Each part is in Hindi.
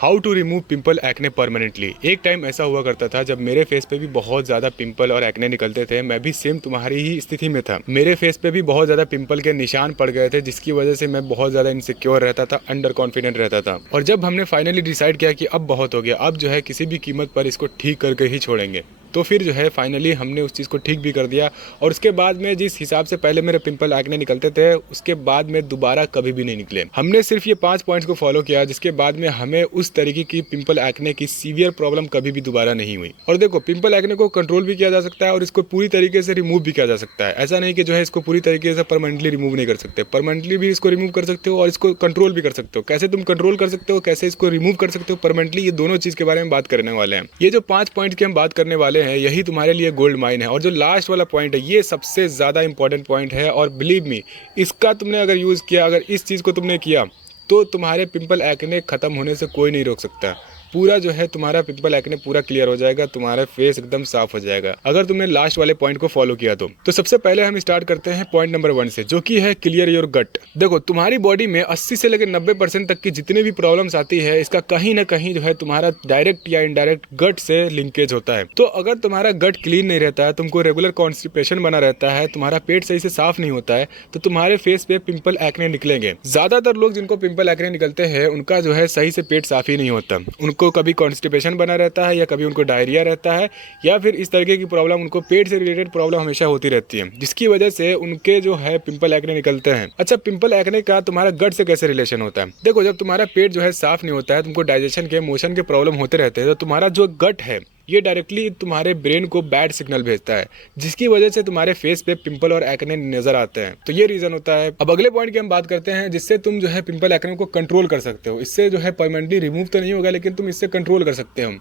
How to remove pimple acne permanently. एक टाइम ऐसा हुआ करता था जब मेरे फेस पे भी बहुत ज़्यादा पिंपल और एक्ने निकलते थे। मैं भी सेम तुम्हारी ही स्थिति में था। मेरे फेस पे भी बहुत ज़्यादा पिंपल के निशान पड़ गए थे, जिसकी वजह से मैं बहुत ज़्यादा इनसिक्योर रहता था, अंडर कॉन्फिडेंट रहता था। और जब हमने फाइनली डिसाइड किया कि अब बहुत हो गया, अब जो है किसी भी कीमत पर इसको ठीक करके ही छोड़ेंगे, तो फिर जो है फाइनली हमने उस चीज़ को ठीक भी कर दिया। और उसके बाद में जिस हिसाब से पहले मेरे पिंपल एक्ने निकलते थे, उसके बाद में दोबारा कभी भी नहीं निकले। हमने सिर्फ ये 5 पॉइंट्स को फॉलो किया, जिसके बाद में हमें उस तरीके की पिंपल एक्ने की सीवियर प्रॉब्लम कभी भी दोबारा नहीं हुई। और देखो, पिंपल एक्ने को कंट्रोल भी किया जा सकता है और इसको पूरी तरीके से रिमूव भी किया जा सकता है। ऐसा नहीं कि जो है इसको पूरी तरीके से परमानेंटली रिमूव नहीं कर सकते। परमानेंटली भी इसको रिमूव कर सकते हो और इसको कंट्रोल भी कर सकते हो। कैसे तुम कंट्रोल कर सकते हो, कैसे इसको रिमूव कर सकते हो परमानेंटली, ये दोनों चीज़ के बारे में बात करने वाले हैं। ये जो 5 पॉइंट की हम बात करने वाले हैं, यही तुम्हारे लिए गोल्ड माइन है। और जो लास्ट वाला पॉइंट है, ये सबसे ज़्यादा इंपॉर्टेंट पॉइंट है। और बिलीव मी, इसका तुमने अगर यूज़ किया, अगर इस चीज़ को तुमने किया, तो तुम्हारे पिंपल एक्ने खत्म होने से कोई नहीं रोक सकता। पूरा जो है तुम्हारा पिंपल एक्ने पूरा क्लियर हो जाएगा, तुम्हारा फेस एकदम साफ हो जाएगा अगर तुमने लास्ट वाले पॉइंट को फॉलो किया तो सबसे पहले हम स्टार्ट करते हैं पॉइंट नंबर 1 से, जो कि है क्लियर योर गट। देखो, तुम्हारी बॉडी में 80 से लेकर 90% तक की जितनी भी प्रॉब्लम्स आती है, इसका कहीं ना कहीं जो है तुम्हारा डायरेक्ट या इनडायरेक्ट गट से लिंकेज होता है। तो अगर तुम्हारा गट क्लीन नहीं रहता है, तुमको रेगुलर कॉन्स्टिपेशन बना रहता है, तुम्हारा पेट सही से साफ नहीं होता है, तो तुम्हारे फेस पे पिंपल एक्ने निकलेंगे। ज्यादातर लोग जिनको पिंपल एक्ने निकलते हैं, उनका जो है सही से पेट साफ ही नहीं होता। उनको कभी कॉन्स्टिपेशन बना रहता है, या कभी उनको डायरिया रहता है, या फिर इस तरीके की प्रॉब्लम, उनको पेट से रिलेटेड प्रॉब्लम हमेशा होती रहती है, जिसकी वजह से उनके जो है पिंपल एक्ने निकलते हैं। अच्छा, पिंपल एक्ने का तुम्हारा गट से कैसे रिलेशन होता है? देखो, जब तुम्हारा पेट जो है साफ नहीं होता है, तुमको डाइजेशन के, मोशन के प्रॉब्लम होते रहते हैं, तो तुम्हारा जो गट है, ये डायरेक्टली तुम्हारे ब्रेन को बैड सिग्नल भेजता है, जिसकी वजह से तुम्हारे फेस पे पिंपल और एक्ने नजर आते हैं। तो ये रीजन होता है। अब अगले पॉइंट की हम बात करते हैं, जिससे तुम जो है पिंपल एक्ने को कंट्रोल कर सकते हो। इससे जो है परमानेंटली रिमूव तो नहीं होगा, लेकिन तुम इससे कंट्रोल कर सकते हो।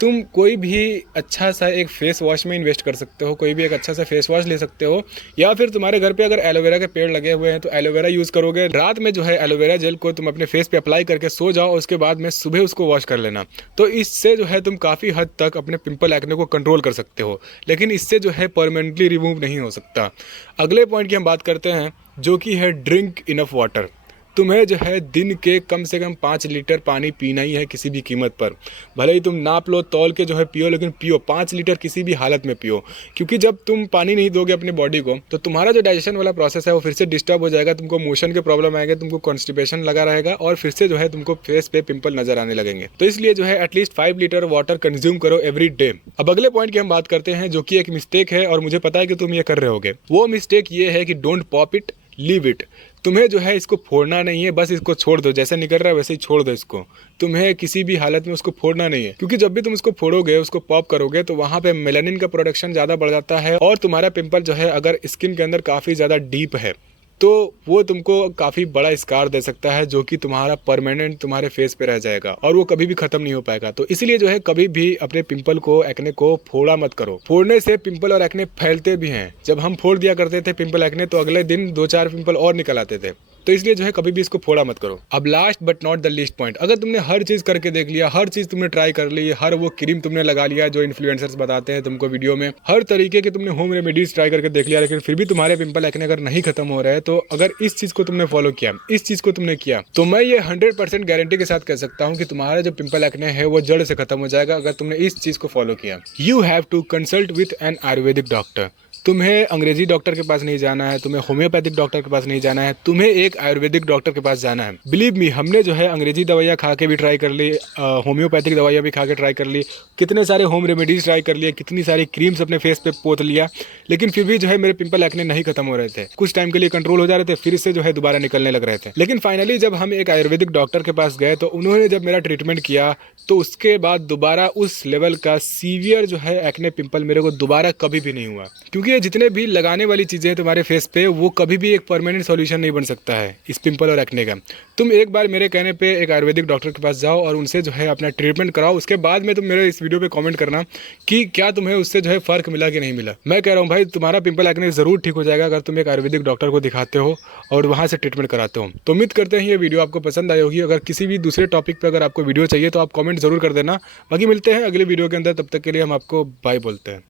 तुम कोई भी अच्छा सा एक फेस वॉश में इन्वेस्ट कर सकते हो, कोई भी एक अच्छा सा फेस वॉश ले सकते हो, या फिर तुम्हारे घर पे अगर एलोवेरा के पेड़ लगे हुए हैं तो एलोवेरा यूज़ करोगे। रात में जो है एलोवेरा जेल को तुम अपने फेस पे अप्लाई करके सो जाओ, और उसके बाद में सुबह उसको वॉश कर लेना। तो इससे जो है तुम काफ़ी हद तक अपने पिंपल एक्ने को कंट्रोल कर सकते हो, लेकिन इससे जो है परमानेंटली रिमूव नहीं हो सकता। अगले पॉइंट की हम बात करते हैं, जो कि है ड्रिंक इनफ वाटर। तुम्हें जो है दिन के कम से कम 5 लीटर पानी पीना ही है, किसी भी कीमत पर। भले ही तुम नाप लो, तौल के जो है पियो, लेकिन पियो 5 लीटर किसी भी हालत में पियो। क्योंकि जब तुम पानी नहीं दोगे अपने बॉडी को, तो तुम्हारा जो डाइजेशन वाला प्रोसेस है वो फिर से डिस्टर्ब हो जाएगा, तुमको मोशन के प्रॉब्लम आएगा, तुमको कॉन्स्टिपेशन लगा रहेगा, और फिर से जो है तुमको फेस पे पिंपल नजर आने लगेंगे। तो इसलिए जो है एटलीस्ट 5 लीटर वाटर कंज्यूम करो एवरी डे। अब अगले पॉइंट की हम बात करते हैं, जो कि एक मिस्टेक है, और मुझे पता है कि तुम ये कर रहे होगे। वो मिस्टेक ये है कि don't pop it, leave it. तुम्हें जो है इसको फोड़ना नहीं है, बस इसको छोड़ दो। जैसे निकल रहा है वैसे ही छोड़ दो इसको। तुम्हें किसी भी हालत में उसको फोड़ना नहीं है, क्योंकि जब भी तुम इसको फोड़ोगे, उसको पॉप करोगे, तो वहां पे मेलानिन का प्रोडक्शन ज़्यादा बढ़ जाता है, और तुम्हारा पिंपल जो है अगर स्किन के अंदर काफ़ी ज़्यादा डीप है, तो वो तुमको काफ़ी बड़ा स्कार दे सकता है, जो कि तुम्हारा परमानेंट तुम्हारे फेस पे रह जाएगा, और वो कभी भी खत्म नहीं हो पाएगा। तो इसलिए जो है कभी भी अपने पिंपल को, एक्ने को फोड़ा मत करो। फोड़ने से पिंपल और एक्ने फैलते भी हैं। जब हम फोड़ दिया करते थे पिंपल एक्ने, तो अगले दिन 2-4 पिंपल और निकल आते थे। तो इसलिए जो है कभी भी इसको फोड़ा मत करो। अब last but not the least point, अगर तुमने हर चीज़ करके देख लिया, हर चीज़ तुमने ट्राई कर ली, हर वो क्रीम तुमने लगा लिया जो इन्फ्लुएंसर्स बताते हैं तुमको वीडियो में, हर तरीके के तुमने होम रेमेडीज ट्राई करके देख लिया, लेकिन फिर भी तुम्हारे पिंपल एक्ने अगर नहीं खत्म हो रहा है, तो अगर इस चीज़ को तुमने फॉलो किया, इस चीज़ को तुमने किया, तो मैं ये 100% गारंटी के साथ कह सकता हूँ कि तुम्हारा जो पिंपल एक्ने है वो जड़ से खत्म हो जाएगा, अगर तुमने इस चीज़ को फॉलो किया। You have to consult with an Ayurvedic doctor. तुम्हें अंग्रेजी डॉक्टर के पास नहीं जाना है, तुम्हें होम्योपैथिक डॉक्टर के पास नहीं जाना है, तुम्हें एक आयुर्वेदिक डॉक्टर के पास जाना है। बिलीव मी, हमने जो है अंग्रेजी दवाइयाँ खा के भी ट्राई कर ली, होम्योपैथिक दवाइयाँ भी खा के ट्राई कर ली, कितने सारे होम रेमेडीज ट्राई कर लिए, कितनी सारी क्रीम्स अपने फेस पे पोत लिया, लेकिन फिर भी जो है मेरे पिंपल एक्ने नहीं खत्म हो रहे थे। कुछ टाइम के लिए कंट्रोल हो जा रहे थे, फिर से जो है दोबारा निकलने लग रहे थे। लेकिन फाइनली जब हम एक आयुर्वेदिक डॉक्टर के पास गए, तो उन्होंने जब मेरा ट्रीटमेंट किया, तो उसके बाद दोबारा उस लेवल का सीवियर जो है एक्ने पिंपल मेरे को दोबारा कभी भी नहीं हुआ। क्योंकि ये जितने भी लगाने वाली चीज़ें हैं तुम्हारे फेस पे, वो कभी भी एक परमानेंट सॉल्यूशन नहीं बन सकता है इस पिंपल और एक्ने का। तुम एक बार मेरे कहने पे एक आयुर्वेदिक डॉक्टर के पास जाओ और उनसे जो है अपना ट्रीटमेंट कराओ। उसके बाद में तुम मेरे इस वीडियो पे कमेंट करना कि क्या तुम्हें उससे जो है फ़र्क मिला कि नहीं मिला। मैं कह रहा हूँ भाई, तुम्हारा पिंपल एक्ने ज़रूर ठीक हो जाएगा अगर तुम एक आयुर्वेदिक डॉक्टर को दिखाते हो और वहाँ से ट्रीटमेंट कराते हो। तो उम्मीद करते हैं ये वीडियो आपको पसंद आई होगी। अगर किसी भी दूसरे टॉपिक पर अगर आपको वीडियो चाहिए तो आप कमेंट ज़रूर कर देना। बाकी मिलते हैं अगले वीडियो के अंदर, तब तक के लिए हम आपको बाय बोलते हैं।